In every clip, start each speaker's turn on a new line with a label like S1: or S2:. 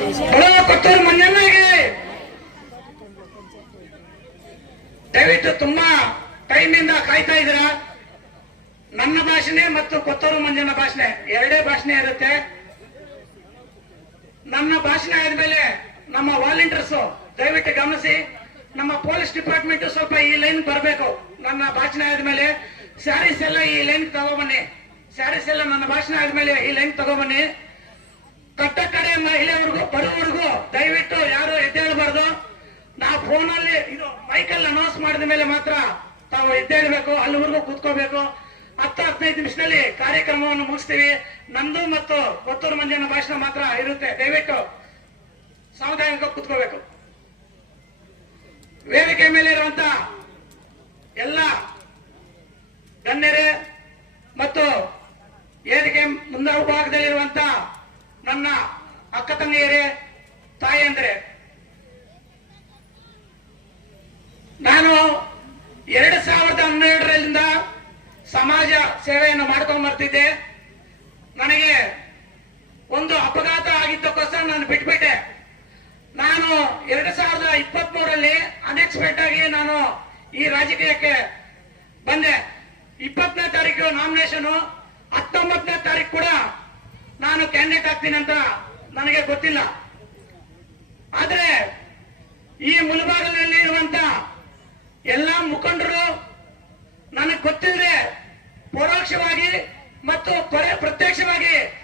S1: ಕೊಟ್ಟೂರು ಮಂಜಣ್ಣಗೆ ದಯವಿಟ್ಟು ತುಂಬಾ ಟೈಮಿಂದ ಕಾಯ್ತಾ ಇದ್ದೀರಾ? ನನ್ನ ಭಾಷಣೆ ಮತ್ತು ಕೊತ್ತೂರು ಮಂಜಣ್ಣ ಭಾಷಣೆ. ಎರಡೇ ಭಾಷಣೆ ಇರುತ್ತೆ. ನನ್ನ ಭಾಷಣ ಆದ್ಮೇಲೆ ನಮ್ಮ ವಾಲಂಟಿಯರ್ಸ್, ದಯವಿಟ್ಟು ಗಮನಿಸಿ, ನಮ್ಮ ಪೊಲೀಸ್ ಡಿಪಾರ್ಟ್ಮೆಂಟ್ ಸ್ವಲ್ಪ ಈ ಲೈನ್ ಬರಬೇಕು. ನನ್ನ ಭಾಷಣ ಆದ್ಮೇಲೆ ಸ್ಯಾರೀಸ್ ಎಲ್ಲ ಈ ಲೈನ್ ತಗೊಬನ್ನಿ ಸ್ಯಾರೀಸ್ ಎಲ್ಲ ನನ್ನ ಭಾಷಣ ಆದ್ಮೇಲೆ ಈ ಲೈನ್ ತಗೊಬನ್ನಿ ಕಟ್ಟ ಕಡೆ ಮಹಿಳೆಯವ್ರಿಗೂ, ಬಡವರಿಗೂ ದಯವಿಟ್ಟು ಯಾರು ಎದ್ದೇಳಬಾರ್ದು. ನಾವು ಫೋನಲ್ಲಿ ಇದು ಮೈಕಲ್ಲಿ ಅನೌನ್ಸ್ ಮಾಡಿದ ಮೇಲೆ ಮಾತ್ರ ತಾವು ಎದ್ದೇಳಬೇಕು, ಅಲ್ಲಿವರೆಗೂ ಕೂತ್ಕೋಬೇಕು. ಹತ್ತು ಹದಿನೈದು ನಿಮಿಷದಲ್ಲಿ ಕಾರ್ಯಕ್ರಮವನ್ನು ಮುಗಿಸ್ತೀವಿ. ನಂದು ಮತ್ತು ಕೊತ್ತೂರು ಮಂಜಿನ ಭಾಷಣ ಮಾತ್ರ ಇರುತ್ತೆ. ದಯವಿಟ್ಟು ಸಾಮುದಾಯಿಕ ಕೂತ್ಕೋಬೇಕು. ವೇದಿಕೆ ಮೇಲೆ ಇರುವಂತ ಎಲ್ಲ ಗಣ್ಯರೇ ಮತ್ತು ವೇದಿಕೆ ಮುಂಭಾಗದಲ್ಲಿರುವಂತ ನನ್ನ ತಂಗಿಯರೇ ತಾಯಂದ್ರೆ ನಾನು ಎರಡ್ ಸಾವಿರದ ಹನ್ನೆರಡರಿಂದ ಸಮಾಜ ಸೇವೆಯನ್ನು ಮಾಡ್ಕೊಂಡು ಬರ್ತಿದ್ದೆ. ನನಗೆ ಒಂದು ಅಪಘಾತ ಆಗಿದ್ದಕ್ಕೋಸ್ಕರ ನಾನು ಬಿಟ್ಬಿಟ್ಟೆ. ನಾನು ಎರಡ್ ಸಾವಿರದ ಇಪ್ಪತ್ತ್ ಮೂರಲ್ಲಿ ಅನ್ಎಕ್ಸ್ಪೆಕ್ಟ್ ಆಗಿ ನಾನು ಈ ರಾಜಕೀಯಕ್ಕೆ ಬಂದೆ. ಇಪ್ಪತ್ತನೇ ತಾರೀಕು ನಾಮಿನೇಷನ್ ಹತ್ತೊಂಬತ್ತನೇ ತಾರೀಕು ಕೂಡ ನಾನು ಕ್ಯಾಂಡಿಡೇಟ್ ಆಗ್ತೀನಿ ಅಂತ ನನಗೆ ಗೊತ್ತಿಲ್ಲ. ಆದ್ರೆ ಈ ಮುಲ್ಬಾಗಲಿನಲ್ಲಿ ಇರುವಂತ ಎಲ್ಲಾ ಮುಖಂಡರು ನನಗೆ ಗೊತ್ತಿಲ್ಲದೆ ಪರೋಕ್ಷವಾಗಿ ಮತ್ತು ಪರ- ಪ್ರತ್ಯಕ್ಷವಾಗಿ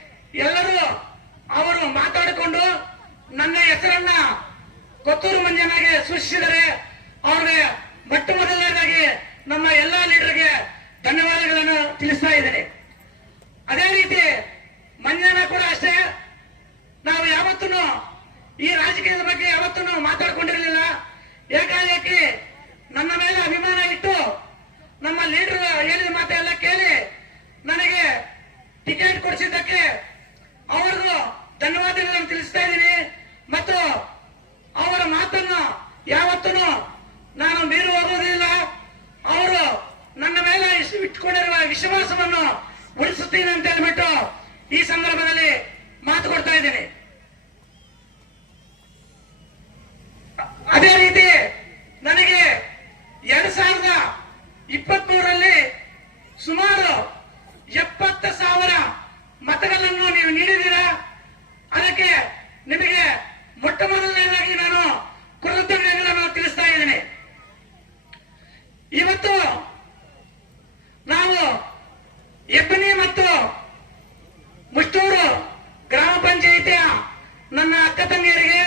S1: ನನ್ನ ಅಕ್ಕ ತಂಗಿಯರಿಗೆ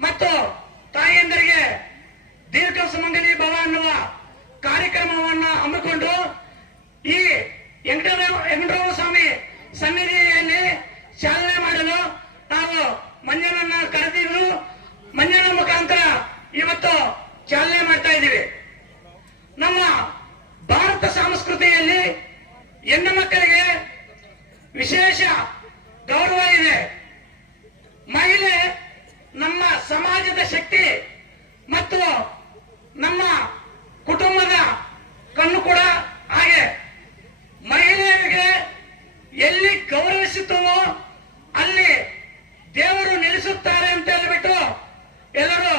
S1: ಮತ್ತು ತಾಯಿಯಂದರಿಗೆ ದೀರ್ಘ ಸುಮಂಗಲಿ ಭವ ಅನ್ನುವ ಕಾರ್ಯಕ್ರಮವನ್ನು ಹಮ್ಮಿಕೊಂಡು ಈ ವೆಂಕಟರಾಮ ಸ್ವಾಮಿ ಸನ್ನಿಧಿಯಲ್ಲಿ ಚಾಲನೆ ಮಾಡಲು ನಾವು ಮಂಜನನ್ನ ಕರೆದಿದ್ದು ಮಂಜನ ಮುಖಾಂತರ ಇವತ್ತು ಚಾಲನೆ ಮಾಡ್ತಾ ಇದ್ದೀವಿ. ನಮ್ಮ ಭಾರತ ಸಂಸ್ಕೃತಿಯಲ್ಲಿ ಹೆಣ್ಣು ಮಕ್ಕಳಿಗೆ ವಿಶೇಷ ಗೌರವ ಇದೆ ಮಹಿಳೆ ನಮ್ಮ ಸಮಾಜದ ಶಕ್ತಿ ಮತ್ತು ನಮ್ಮ ಕುಟುಂಬದ ಕಣ್ಣು ಕೂಡ ಹಾಗೆ ಮಹಿಳೆಯರಿಗೆ ಎಲ್ಲಿ ಗೌರವಿಸುತ್ತವೋ ಅಲ್ಲಿ ದೇವರು ನೆಲೆಸುತ್ತಾರೆ ಅಂತ ಹೇಳ್ಬಿಟ್ಟು ಎಲ್ಲರೂ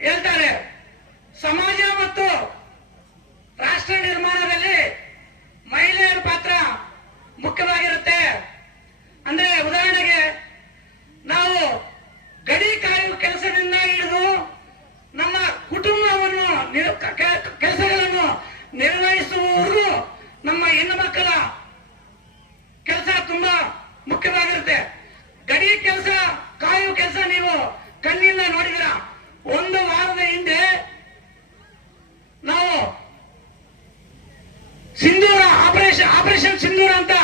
S1: ಹೇಳ್ತಾರೆ ಸಮಾಜ ಮತ್ತು ರಾಷ್ಟ್ರ ನಿರ್ಮಾಣದಲ್ಲಿ ಮಹಿಳೆಯರ ಪಾತ್ರ ಮುಖ್ಯವಾಗಿರುತ್ತೆ ಅಂದ್ರೆ ಉದಾಹರಣೆಗೆ ನಾವು ಗಡಿ ಕಾಯುವ ಕೆಲಸದಿಂದ ಹಿಡಿದು ನಮ್ಮ ಕುಟುಂಬವನ್ನು ನಿರ್- ಕ- ಕ- ಕೆಲಸಗಳನ್ನು ನಿರ್ವಹಿಸುವವರೆಗೂ ನಮ್ಮ ಹೆಣ್ಣು ಮಕ್ಕಳ ಕೆಲಸ ತುಂಬಾ ಮುಖ್ಯವಾಗಿರುತ್ತೆ. ಗಡಿ ಕೆಲಸ ಕಾಯುವ ಕೆಲಸ ನೀವು ಕಣ್ಣಿಂದ ನೋಡಿದ್ರ ಒಂದು ವಾರದ ಹಿಂದೆ ನಾವು ಸಿಂಧೂರ ಆಪರೇಷನ್ ಆಪರೇಷನ್ ಸಿಂಧೂರ ಅಂತ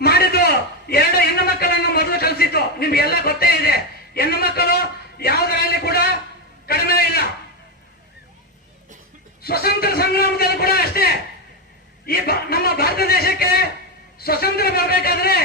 S1: ಮಾಡಿದ್ದು ಎರಡು ಹೆಣ್ಣು ಮಕ್ಕಳನ್ನು ಮೊದಲು ಕಲಿಸಿತ್ತು ನಿಮ್ಗೆಲ್ಲ ಗೊತ್ತೇ ಇದೆ. ಹೆಣ್ಣು ಮಕ್ಕಳು ಯಾವುದರಲ್ಲಿ ಕೂಡ ಕಡಿಮೆ ಇಲ್ಲ ಸ್ವತಂತ್ರ ಸಂಗ್ರಾಮದಲ್ಲಿ ಕೂಡ ಅಷ್ಟೇ ಈ ಬ- ನಮ್ಮ ಭಾರತ ದೇಶಕ್ಕೆ ಸ್ವತಂತ್ರ ಬರಬೇಕಾದ್ರೆ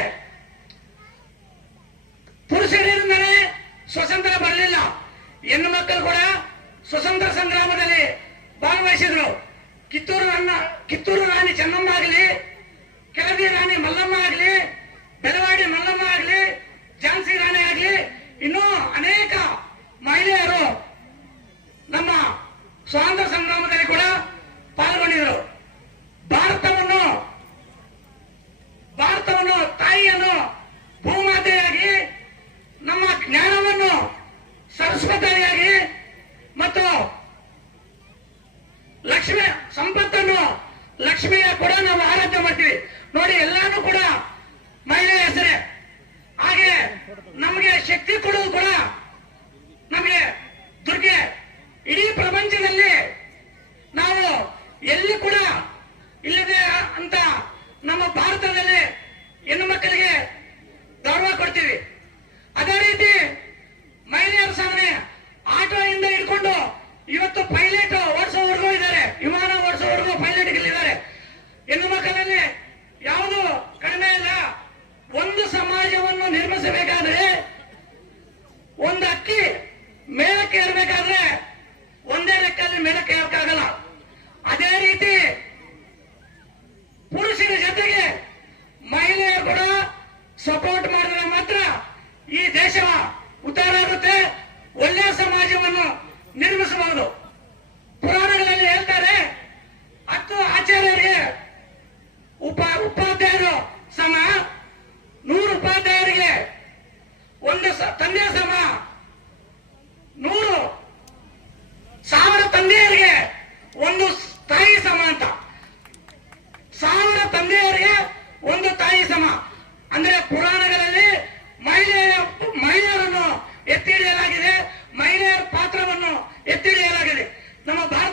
S1: ಸಂಪತ್ತನ್ನು ಲಕ್ಷ್ಮಿಯ ಕೂಡ ನಾವು ಆರಾಧ್ಯ ಮಾಡ್ತೀವಿ. ನೋಡಿ, ಎಲ್ಲಾನು ಕೂಡ ಮಹಿಳೆಯ ಹೆಸರೇ. ಹಾಗೆ ನಮಗೆ ಶಕ್ತಿ ಕೊಡುವುದು ಕೂಡ ನಮಗೆ ದುರ್ಗೆ. ಇಡೀ ಪ್ರಪಂಚ ಸಾವಿರ ತಂದೆಯವರಿಗೆ ಒಂದು ತಾಯಿ ಸಮ. ಅಂದ್ರೆ ಪುರಾಣಗಳಲ್ಲಿ ಮಹಿಳೆಯ ಮಹಿಳೆಯರನ್ನು ಎತ್ತಿ ಹಿಡಿಯಲಾಗಿದೆ, ಮಹಿಳೆಯರ ಪಾತ್ರವನ್ನು ಎತ್ತಿ ಹಿಡಿಯಲಾಗಿದೆ. ನಮ್ಮ ಭಾರತ